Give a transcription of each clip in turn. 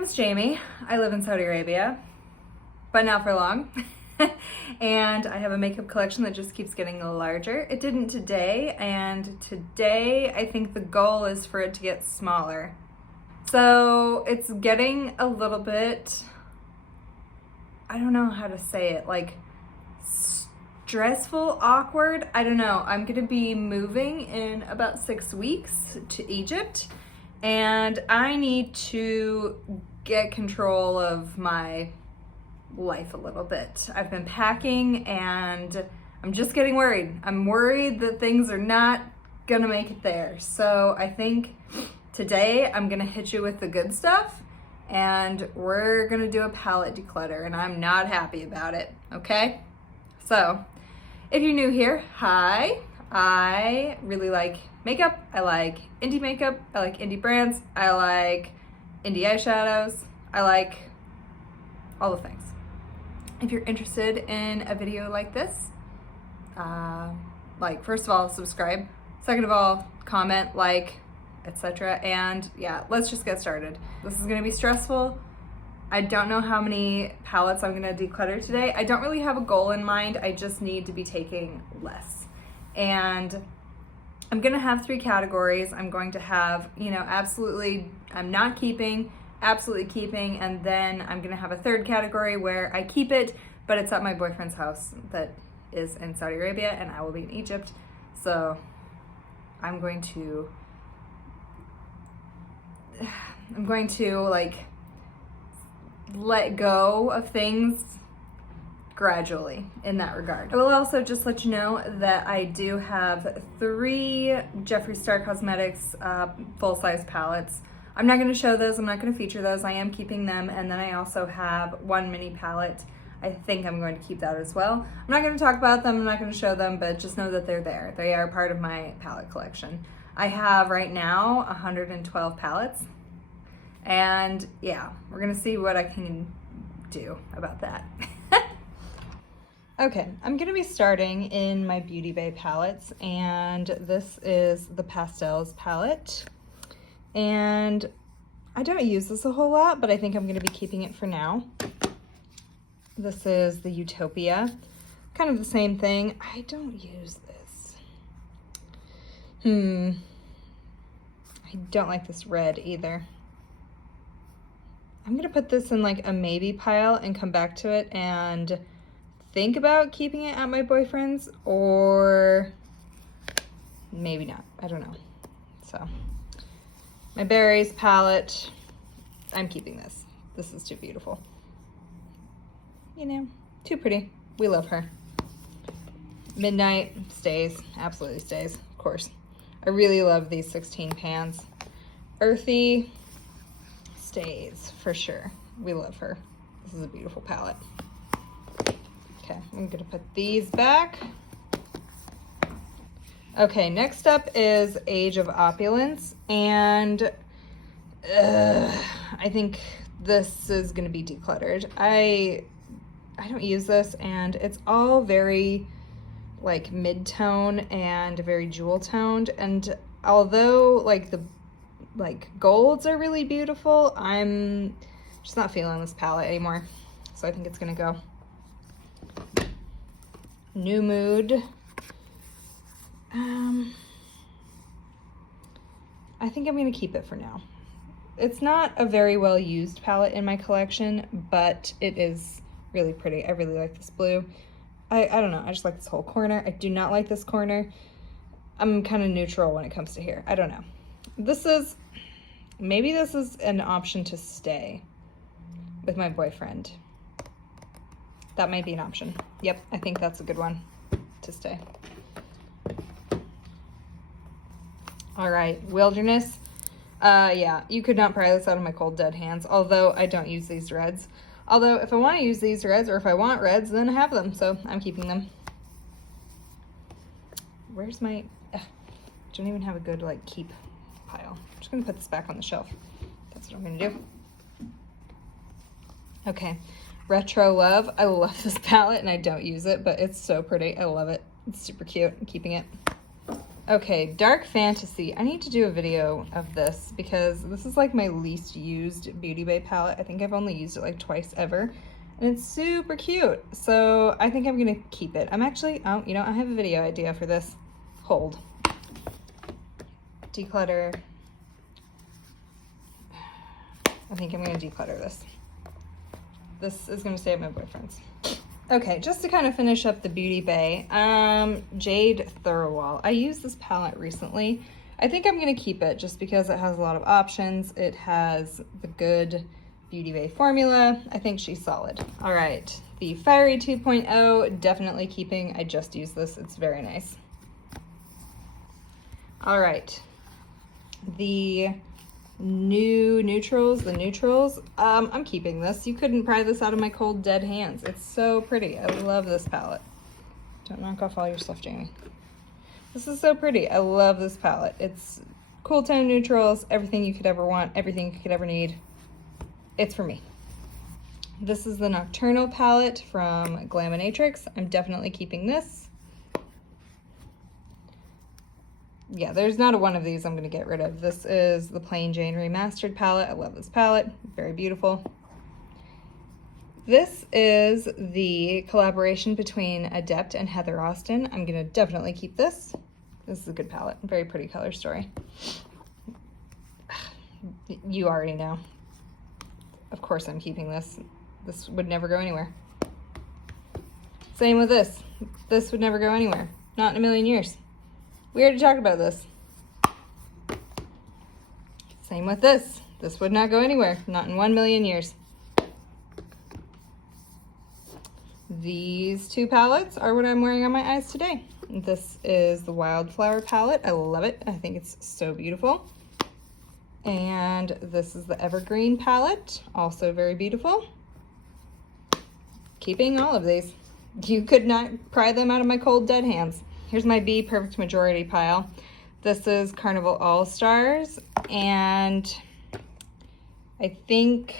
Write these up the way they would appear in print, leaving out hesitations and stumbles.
name is Jamie. I live in Saudi Arabia, but not for long. And I have a makeup collection that just keeps getting larger. It didn't today, and today I think the goal is for it to get smaller. So it's getting a little bit, I don't know how to say it, like stressful, awkward. I don't know. I'm gonna be moving in about 6 weeks to Egypt, and I need to get control of my life a little bit. I've been packing and I'm just getting worried. I'm worried that things are not gonna make it there. So I think today I'm gonna hit you with the good stuff and we're gonna do a palette declutter, and I'm not happy about it, okay? So if you're new here, hi. I really like makeup. I like indie makeup. I like indie brands. I like indie eyeshadows. I like all the things. If you're interested in a video like this, first of all, subscribe. Second of all, comment, like, etc. And yeah, let's just get started. This is gonna be stressful. I don't know how many palettes I'm gonna declutter today. I don't really have a goal in mind. I just need to be taking less. And I'm gonna have 3 categories. I'm going to have, absolutely, I'm not keeping, absolutely keeping, and then I'm gonna have a 3rd category where I keep it, but it's at my boyfriend's house that is in Saudi Arabia, and I will be in Egypt. So I'm going to like let go of things gradually in that regard. I will also just let you know that I do have 3 Jeffree Star Cosmetics full-size palettes. I'm not going to show those, I'm not going to feature those, I am keeping them, and then I also have 1 mini palette. I think I'm going to keep that as well. I'm not going to talk about them, I'm not going to show them, but just know that they're there. They are part of my palette collection. I have right now 112 palettes, and yeah, we're going to see what I can do about that. Okay, I'm going to be starting in my Beauty Bay palettes, and this is the Pastels palette. And I don't use this a whole lot, but I think I'm going to be keeping it for now. This is the Utopia, kind of the same thing. I don't use this. I don't like this red either. I'm going to put this in like a maybe pile and come back to it and think about keeping it at my boyfriend's, or maybe not. I don't know. So my Berries palette, I'm keeping this. This is too beautiful. Too pretty. We love her. Midnight stays, absolutely stays, of course. I really love these 16 pans. Earthy stays for sure. We love her. This is a beautiful palette. Okay, I'm gonna put these back. Okay, next up is Age of Opulence, and I think this is gonna be decluttered. I don't use this, and it's all very like mid-tone and very jewel toned, and although like the golds are really beautiful, I'm just not feeling this palette anymore, so I think it's gonna go. New Mood. I think I'm gonna keep it for now. It's not a very well used palette in my collection, but it is really pretty. I really like this blue. I don't know, I just like this whole corner. I do not like this corner. I'm kind of neutral when it comes to here. I don't know. Maybe this is an option to stay with my boyfriend. That might be an option. Yep, I think that's a good one to stay. All right, Wilderness. Yeah, you could not pry this out of my cold dead hands, although I don't use these reds. Although if I want to use these reds, or if I want reds, then I have them, so I'm keeping them. Where's my, don't even have a good like keep pile. I'm just gonna put this back on the shelf. That's what I'm gonna do. Okay, Retro Love. I love this palette and I don't use it, but it's so pretty. I love it. It's super cute. I'm keeping it. Okay, Dark Fantasy. I need to do a video of this because this is like my least used Beauty Bay palette. I think I've only used it like twice ever. And it's super cute. So I think I'm gonna keep it. I'm actually, oh, you know, I have a video idea for this. Hold. Declutter. I think I'm gonna declutter this. This is gonna stay at my boyfriend's. Okay, just to kind of finish up the Beauty Bay, Jade Thirlwall. I used this palette recently. I think I'm gonna keep it just because it has a lot of options. It has the good Beauty Bay formula. I think she's solid. All right, the Fiery 2.0, definitely keeping. I just used this, it's very nice. All right, the new neutrals, I'm keeping this. You couldn't pry this out of my cold dead hands. It's so pretty. I love this palette. Don't knock off all your stuff, Jamie. This is so pretty. I love this palette. It's cool tone neutrals, everything you could ever want, everything you could ever need. It's for me. This is the Nocturnal palette from Glaminatrix. I'm definitely keeping this. Yeah, there's not a one of these I'm going to get rid of. This is the Plain Jane Remastered palette. I love this palette. Very beautiful. This is the collaboration between Adept and Heather Austin. I'm going to definitely keep this. This is a good palette. Very pretty color story. You already know. Of course I'm keeping this. This would never go anywhere. Same with this. This would never go anywhere. Not in a million years. We already talked about this. Same with this. This would not go anywhere. Not in 1 million years. These two palettes are what I'm wearing on my eyes today. This is the Wildflower palette. I love it. I think it's so beautiful. And this is the Evergreen palette. Also very beautiful. Keeping all of these. You could not pry them out of my cold dead hands. Here's my BPerfect majority pile. This is Carnival All Stars, and I think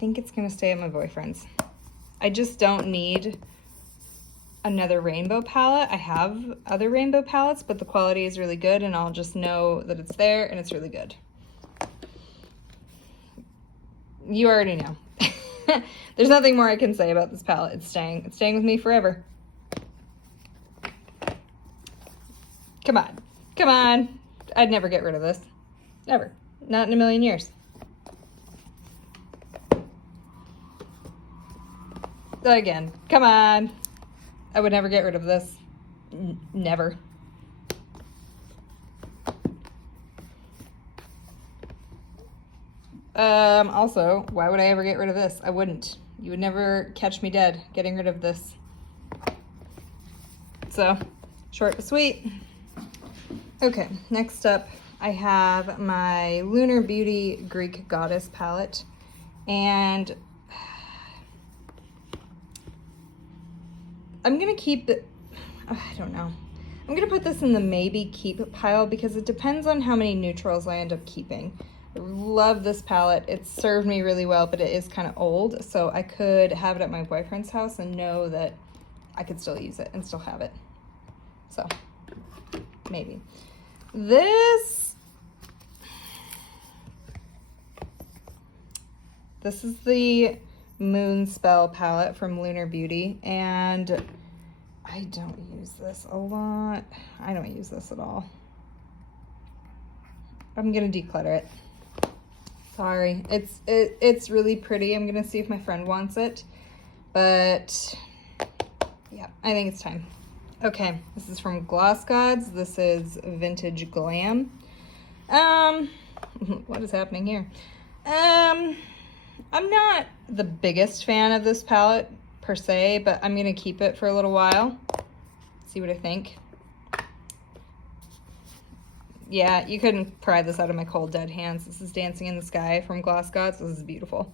it's gonna stay at my boyfriend's. I just don't need another rainbow palette. I have other rainbow palettes, but the quality is really good, and I'll just know that it's there and it's really good. You already know. There's nothing more I can say about this palette. It's staying with me forever. Come on, come on. I'd never get rid of this. Never, not in a million years. Again, come on. I would never get rid of this. Never. Also, why would I ever get rid of this? I wouldn't. You would never catch me dead getting rid of this. So, short but sweet. Okay, next up, I have my Lunar Beauty Greek Goddess palette, and I'm gonna keep it, I don't know. I'm gonna put this in the maybe keep pile because it depends on how many neutrals I end up keeping. I love this palette. It's served me really well, but it is kind of old, so I could have it at my boyfriend's house and know that I could still use it and still have it. So, maybe. This is the Moon Spell palette from Lunar Beauty, and I don't use this a lot. I don't use this at all. I'm gonna declutter it. Sorry, it's really pretty. I'm gonna see if my friend wants it, but yeah, I think it's time. Okay, this is from Gloss Gods. This is Vintage Glam. What is happening here? I'm not the biggest fan of this palette per se, but I'm gonna keep it for a little while. See what I think. Yeah, you couldn't pry this out of my cold dead hands. This is Dancing in the Sky from Gloss Gods. This is beautiful.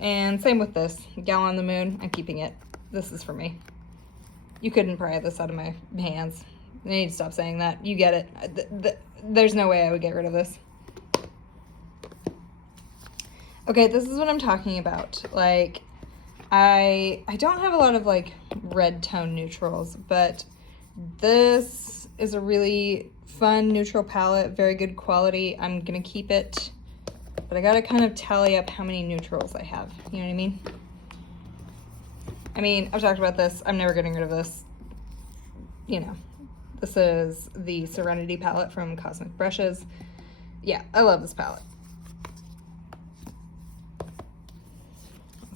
And same with this, Gal on the Moon. I'm keeping it. This is for me. You couldn't pry this out of my hands. I need to stop saying that. You get it. There's no way I would get rid of this. Okay, this is what I'm talking about. Like, I don't have a lot of like red tone neutrals, but This is a really fun neutral palette, very good quality. I'm gonna keep it, but I gotta kind of tally up how many neutrals I have. You know what I mean? I've talked about this. I'm never getting rid of this. You know, this is the Serenity palette from Cosmic Brushes. Yeah, I love this palette.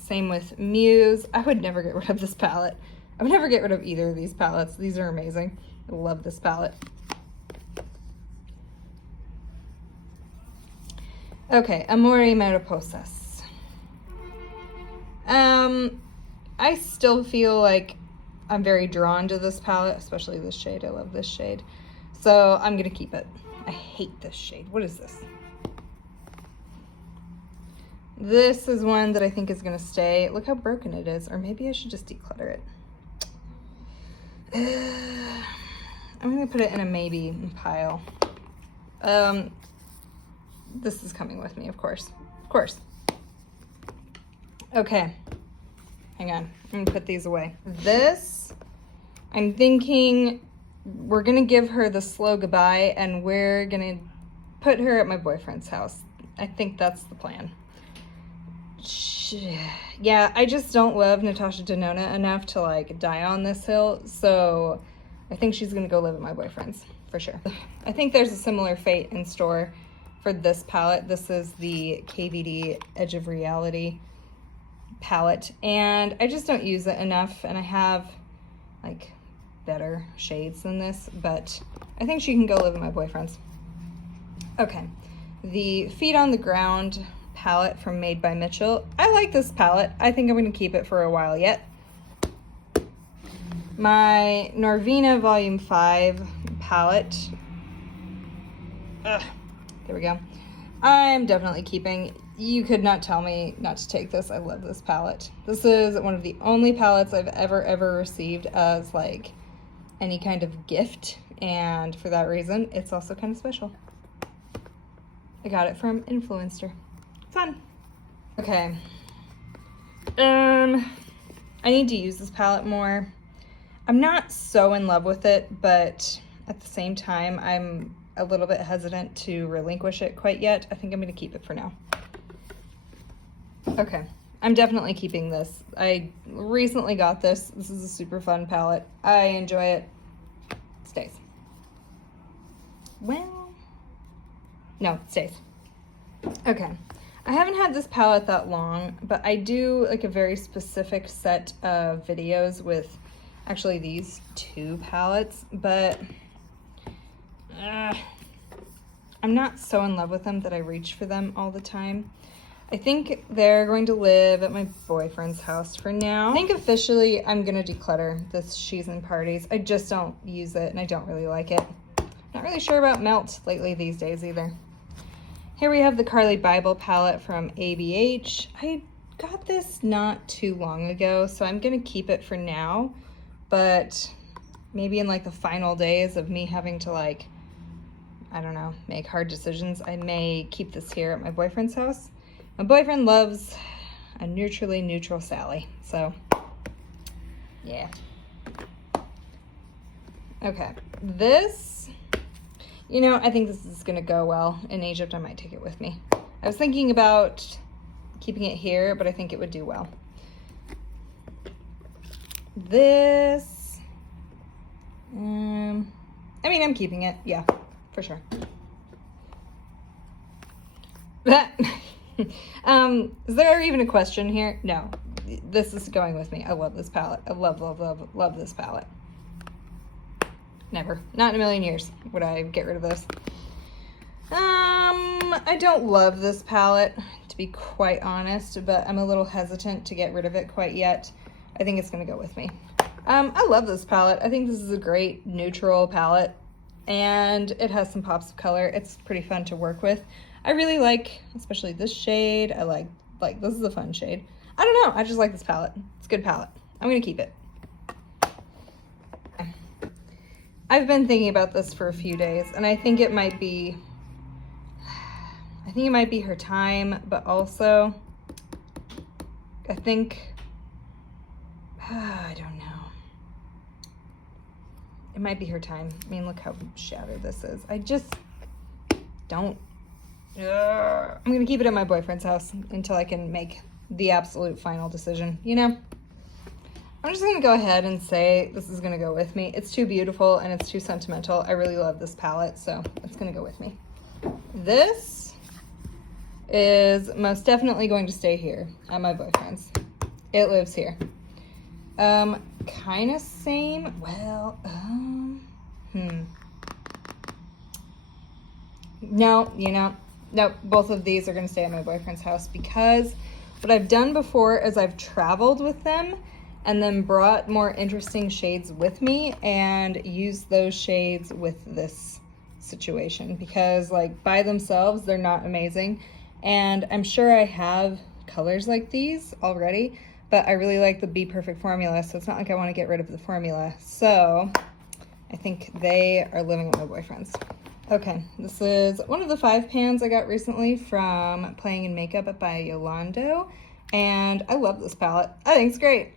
Same with Muse. I would never get rid of this palette. I would never get rid of either of these palettes. These are amazing. I love this palette. Okay, Amore Mariposas. I still feel like I'm very drawn to this palette, especially this shade. I love this shade. So I'm gonna keep it. I hate this shade. What is this? This is one that I think is gonna stay. Look how broken it is. Or maybe I should just declutter it. I'm gonna put it in a maybe pile. This is coming with me, of course. Of course. Okay. Hang on. I'm gonna put these away. This, I'm thinking we're gonna give her the slow goodbye and we're gonna put her at my boyfriend's house. I think that's the plan. Yeah, I just don't love Natasha Denona enough to like die on this hill, so I think she's gonna go live at my boyfriend's for sure. I think there's a similar fate in store for this palette. This is the KVD Edge of Reality palette, and I just don't use it enough, and I have like better shades than this, but I think she can go live with my boyfriend's. Okay, the Feet on the Ground palette from Made by Mitchell. I like this palette. I think I'm going to keep it for a while yet. My Norvina Volume 5 palette. There we go. I'm definitely keeping. You could not tell me not to take this. I love this palette. This is one of the only palettes I've ever received as like any kind of gift, and for that reason, it's also kind of special. I got it from Influencer. Fun. Okay. I need to use this palette more. I'm not so in love with it, but at the same time, I'm a little bit hesitant to relinquish it quite yet. I think I'm going to keep it for now. Okay. I'm definitely keeping this. I recently got this. This is a super fun palette. I enjoy it. It stays. Well, no, it stays. Okay. I haven't had this palette that long, but I do like a very specific set of videos with actually these two palettes, but I'm not so in love with them that I reach for them all the time. I think they're going to live at my boyfriend's house for now. I think officially I'm gonna declutter this She's in Parties. I just don't use it and I don't really like it. Not really sure about Melt lately these days either. Here we have the Carly Bible palette from ABH. I got this not too long ago, so I'm gonna keep it for now, but maybe in like the final days of me having to like, I don't know, make hard decisions, I may keep this here at my boyfriend's house. My boyfriend loves a neutrally neutral Sally, so yeah. Okay, this, you know, I think this is gonna go well. In Egypt, I might take it with me. I was thinking about keeping it here, but I think it would do well. This, I mean, I'm keeping it, yeah, for sure. Is there even a question here? No, this is going with me. I love this palette. I love this palette. Never, not in a million years would I get rid of this. I don't love this palette, to be quite honest, but I'm a little hesitant to get rid of it quite yet. I think it's gonna go with me. I love this palette. I think this is a great neutral palette, and it has some pops of color. It's pretty fun to work with. I really like, especially this shade. I like this is a fun shade. I don't know, I just like this palette. It's a good palette. I'm gonna keep it. I've been thinking about this for a few days, and I think it might be her time, but also I think, I don't know. It might be her time. I mean, look how shattered this is. I just don't. I'm going to keep it at my boyfriend's house until I can make the absolute final decision, you know? I'm just going to go ahead and say this is going to go with me. It's too beautiful and it's too sentimental. I really love this palette, so it's going to go with me. This is most definitely going to stay here at my boyfriend's. It lives here. Kind of same. Well, No, you know, nope. Both of these are going to stay at my boyfriend's house because what I've done before is I've traveled with them and then brought more interesting shades with me and used those shades with this situation because, like, by themselves, they're not amazing. And I'm sure I have colors like these already, but I really like the BPerfect formula, so it's not like I want to get rid of the formula. So I think they are living with my boyfriend's. Okay, this is one of the 5 pans I got recently from Playing in Makeup by Yolando, and I love this palette. I think it's great.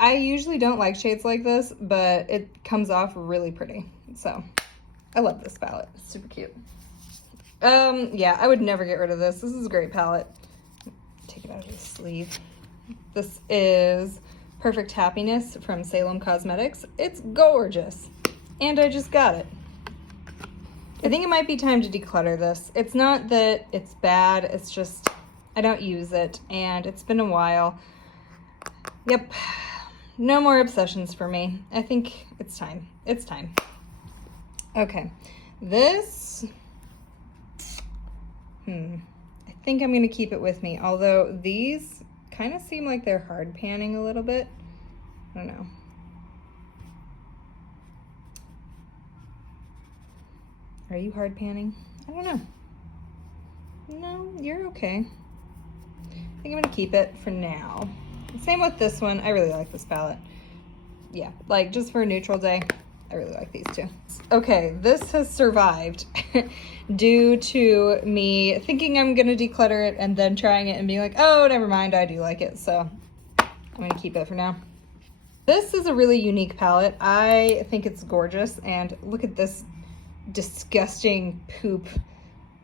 I usually don't like shades like this, but it comes off really pretty, so I love this palette. It's super cute. Yeah, I would never get rid of this. This is a great palette. Take it out of the sleeve. This is Perfect Happiness from Salem Cosmetics. It's gorgeous, and I just got it. I think it might be time to declutter this. It's not that it's bad, it's just I don't use it, and it's been a while. Yep, no more obsessions for me. I think it's time. It's time. Okay, this, I think I'm gonna keep it with me, although these kind of seem like they're hard panning a little bit. I don't know. Are you hard panning? I don't know. No, you're okay. I think I'm gonna keep it for now. Same with this one. I really like this palette. Yeah, like just for a neutral day, I really like these two. Okay, this has survived due to me thinking I'm gonna declutter it and then trying it and being like, oh, never mind, I do like it. So I'm gonna keep it for now. This is a really unique palette. I think it's gorgeous, and look at this disgusting poop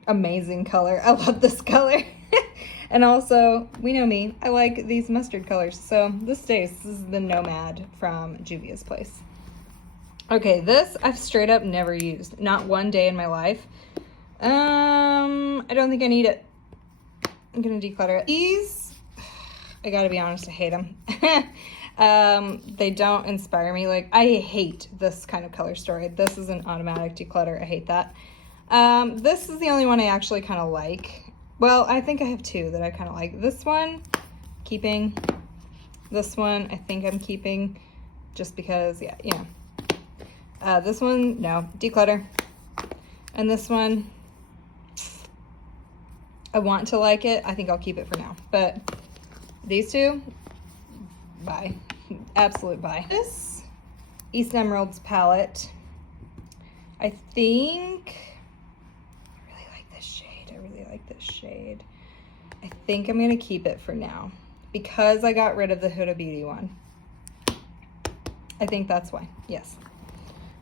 amazing color. I love this color. And also, we know me, I like these mustard colors, so this stays. This is the Nomad from Juvia's Place. Okay, this I've straight up never used, not one day in my life. I don't think I need it. I'm gonna declutter it. These, I gotta be honest, I hate them. They don't inspire me. Like, I hate this kind of color story. This is an automatic declutter. I hate that. This is the only one I actually kind of like. Well, I think I have 2 that I kind of like. This one, keeping. This one, I think I'm keeping just because, yeah, you know. This one, no, declutter. And this one, I want to like it. I think I'll keep it for now. But these 2, bye. Absolute bye. This East Emeralds palette, I think, I really like this shade. I really like this shade. I think I'm gonna keep it for now because I got rid of the Huda Beauty one. I think that's why, yes.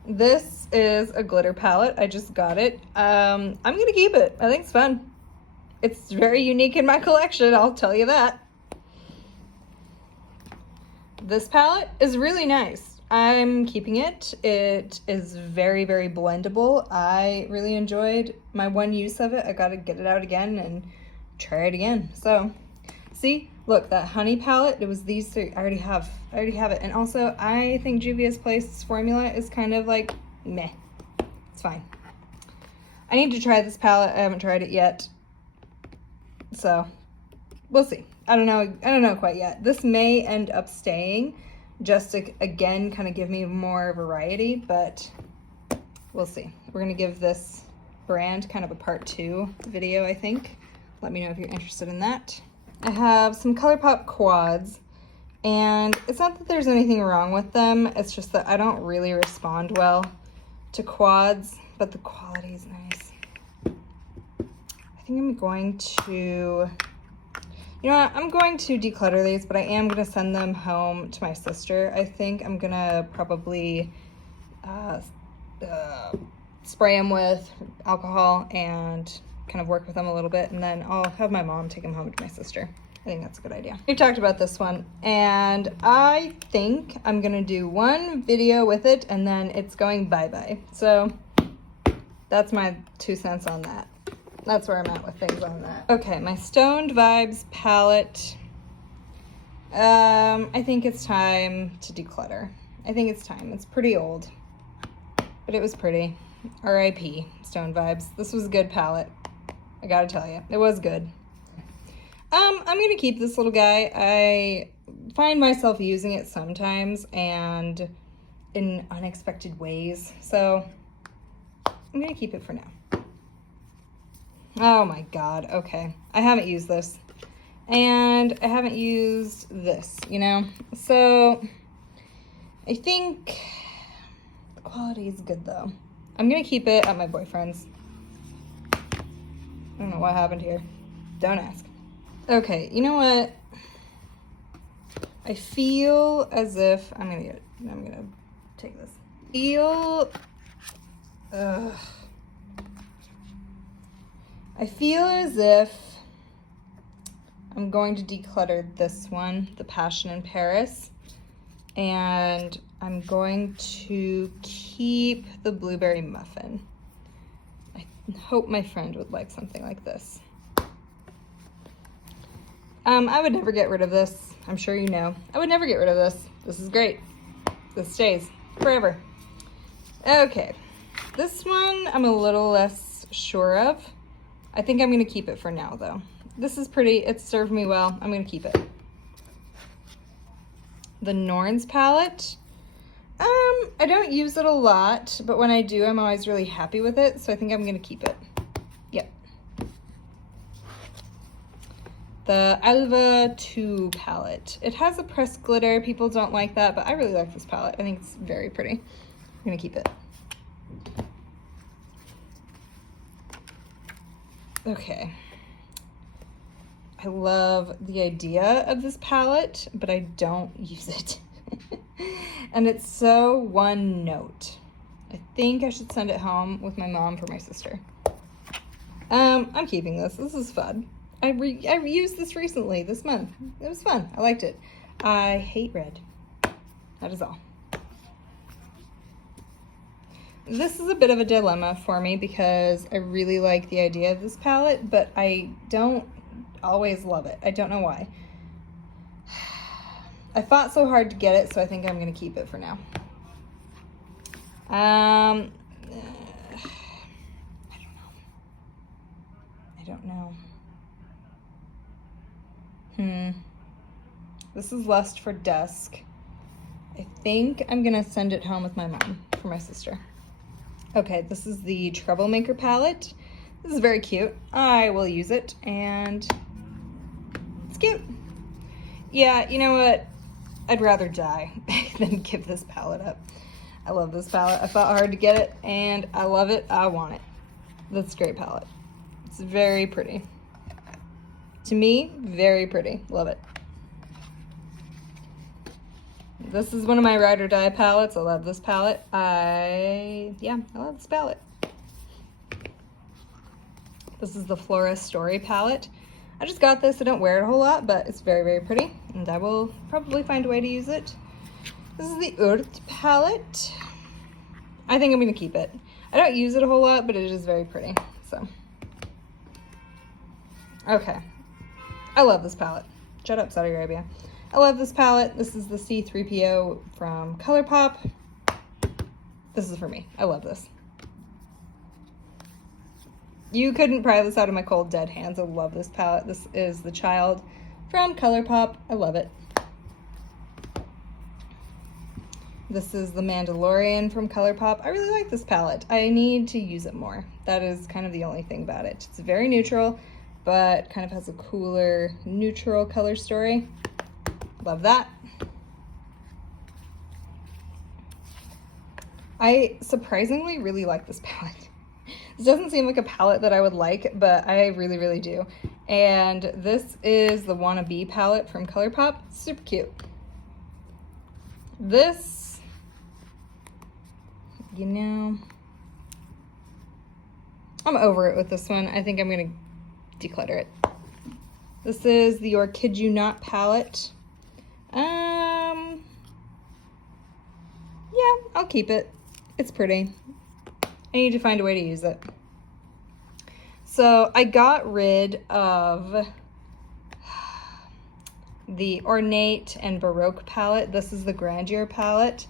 This is a glitter palette. I just got it. I'm gonna keep it. I think it's fun. It's very unique in my collection, I'll tell you that. This palette is really nice. I'm keeping it. It is very, very blendable. I really enjoyed my one use of it. I gotta get it out again and try it again. So, see, look, that honey palette, it was these 3. I already have it. And also, I think Juvia's Place formula is kind of like, meh. It's fine. I need to try this palette. I haven't tried it yet. So, we'll see. I don't know quite yet. This may end up staying just to, again, kind of give me more variety, but we'll see. We're gonna give this brand kind of a part 2 video, I think. Let me know if you're interested in that. I have some Colourpop quads, and it's not that there's anything wrong with them, it's just that I don't really respond well to quads, but the quality is nice. I think I'm going to, you know what, I'm going to declutter these, but I am going to send them home to my sister. I think I'm going to probably spray them with alcohol and kind of work with them a little bit, and then I'll have my mom take them home to my sister. I think that's a good idea. We've talked about this one, and I think I'm gonna do one video with it and then it's going bye-bye. So that's my 2 cents on that. That's where I'm at with things on that. Okay, my Stoned Vibes palette. I think it's time to declutter. I think it's time. It's pretty old, but it was pretty. R.I.P. Stoned Vibes. This was a good palette. I gotta tell you, it was good. I'm gonna keep this little guy. I find myself using it sometimes and in unexpected ways, so I'm gonna keep it for now. Oh my God, okay. I haven't used this, and I haven't used this, you know? So I think the quality is good though. I'm gonna keep it at my boyfriend's. I don't know what happened here. Don't ask. Okay, you know what? I feel as if I'm gonna take this. I feel as if I'm going to declutter this one, the Passion in Paris, and I'm going to keep the Blueberry Muffin. I hope my friend would like something like this. I would never get rid of this. I'm sure you know. I would never get rid of this. This is great. This stays forever. Okay. This one I'm a little less sure of. I think I'm going to keep it for now, though. This is pretty. It's served me well. I'm going to keep it. The Norns palette. I don't use it a lot, but when I do, I'm always really happy with it, so I think I'm going to keep it. Yep. The Alva 2 palette. It has a pressed glitter. People don't like that, but I really like this palette. I think it's very pretty. I'm going to keep it. Okay. I love the idea of this palette, but I don't use it. And it's so one note. I think I should send it home with my mom for my sister. I'm keeping this. This is fun. I used this recently, this month. It was fun. I liked it. I hate red. That is all. This is a bit of a dilemma for me because I really like the idea of this palette, but I don't always love it. I don't know why. I fought so hard to get it, so I think I'm going to keep it for now. I don't know. This is Lust for Dusk. I think I'm going to send it home with my mom for my sister. Okay, this is the Troublemaker palette. This is very cute. I will use it, and it's cute. Yeah, you know what? I'd rather die than give this palette up. I love this palette. I fought hard to get it, and I love it. I want it. That's a great palette. It's very pretty. To me, very pretty. Love it. This is one of my Ride or Die palettes. I love this palette. I love this palette. This is the Flora Story palette. I just got this. I don't wear it a whole lot, but it's very, very pretty, and I will probably find a way to use it. This is the Earth palette. I think I'm going to keep it. I don't use it a whole lot, but it is very pretty, so. Okay. I love this palette. Shut up, Saudi Arabia. I love this palette. This is the C3PO from Colourpop. This is for me. I love this. You couldn't pry this out of my cold, dead hands. I love this palette. This is The Child from Colourpop. I love it. This is The Mandalorian from Colourpop. I really like this palette. I need to use it more. That is kind of the only thing about it. It's very neutral, but kind of has a cooler, neutral color story. Love that. I surprisingly really like this palette. This doesn't seem like a palette that I would like, but I really, really do. And this is the Wannabe palette from Colourpop. Super cute. This you know, I'm over it with this one. I think I'm gonna declutter it. This is the Or Kid You Not palette. Yeah, I'll keep it. It's pretty. I need to find a way to use it. So I got rid of the Ornate and Baroque palette. This is the Grandeur palette.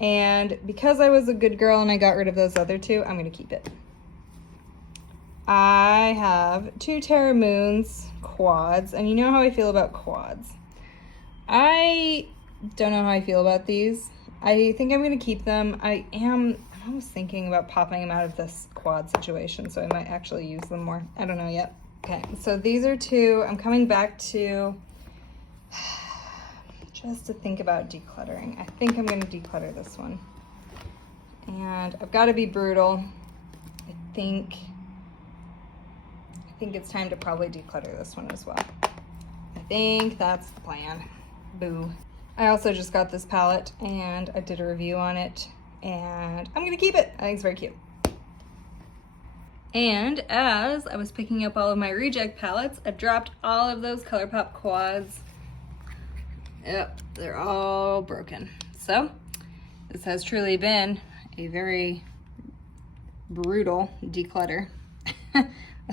And because I was a good girl and I got rid of those other two, I'm gonna keep it. I have two Terra Moons quads, and you know how I feel about quads. I don't know how I feel about these. I think I'm gonna keep them. I'm almost thinking about popping them out of this quad situation, so I might actually use them more. I don't know yet. Okay, so these are two. I'm coming back to just to think about decluttering. I think I'm gonna declutter this one. And I've gotta be brutal. I think it's time to probably declutter this one as well. I think that's the plan. Boo. I also just got this palette and I did a review on it and I'm gonna keep it. I think it's very cute. And as I was picking up all of my reject palettes, I dropped all of those Colourpop quads. Yep, they're all broken. So this has truly been a very brutal declutter.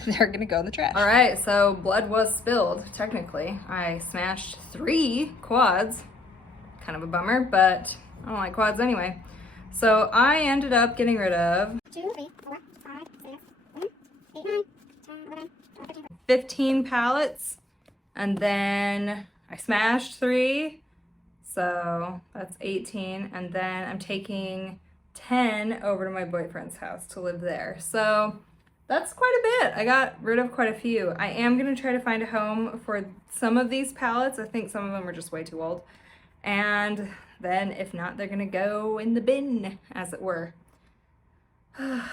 They're gonna go in the trash. All right, so blood was spilled, technically. I smashed 3 quads. Kind of a bummer, but I don't like quads anyway. So I ended up getting rid of 2, 3, 4, 5, 6, 7, 8, 9, 10, 11, 12, 13, 15 palettes, and then I smashed 3, so that's 18, and then I'm taking 10 over to my boyfriend's house to live there. So that's quite a bit. I got rid of quite a few. I am gonna try to find a home for some of these palettes. I think some of them are just way too old. And then if not, they're gonna go in the bin, as it were. I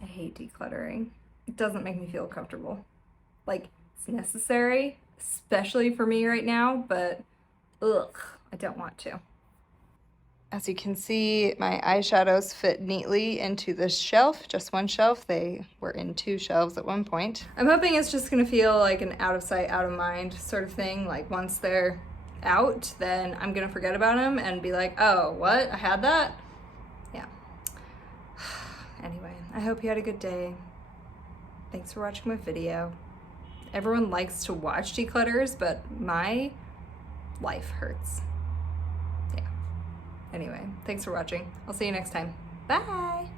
hate decluttering. It doesn't make me feel comfortable. Like, it's necessary, especially for me right now, but ugh, I don't want to. As you can see, my eyeshadows fit neatly into this shelf, just one shelf. They were in 2 shelves at one point. I'm hoping it's just gonna feel like an out of sight, out of mind sort of thing. Like once they're out, then I'm gonna forget about them and be like, oh, what? I had that? Yeah. Anyway, I hope you had a good day. Thanks for watching my video. Everyone likes to watch declutters, but my life hurts. Yeah. Anyway, thanks for watching. I'll see you next time. Bye!